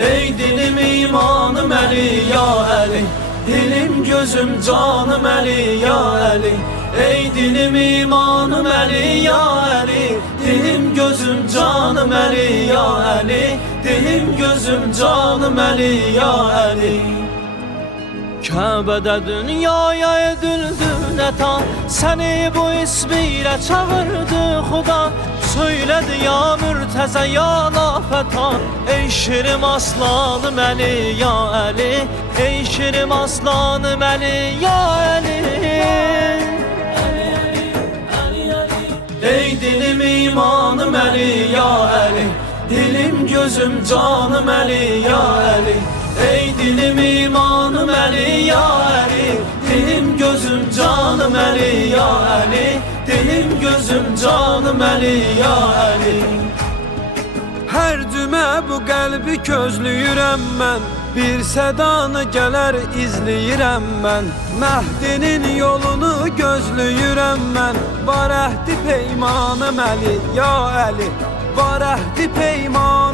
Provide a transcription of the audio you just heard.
Ey dilim imanım Əli, ya Əli. Dilim gözüm canım Əli, ya Əli. Ey dilim imanım Əli, ya Əli. Dilim gözüm canım Əli, ya Əli. Dilim gözüm canım Əli, ya Əli. Kəbədə dünyaya edildi nətan, səni bu ismiyle çağırdı Xuda. Söyledi ya mürtəzə, ya lafətan, ey şirim aslanım Əli, ya Əli. Ey şirim aslanım Əli, ya Əli. Ey dilim imanım Əli, ya Əli. Dilim gözüm canım Əli, ya Əli. Ey dilim imanım Əli, ya Əli. Dilim gözüm canım Əli, ya Əli. Dilim gözüm canım Əli, ya Əli. Hər cümə bu qəlbi közləyirəm mən, bir sədanı gələr izləyirəm mən. Məhdinin yolunu gözləyirəm mən, var əhdi peymanım Əli, ya Əli. Var əhdi peymanım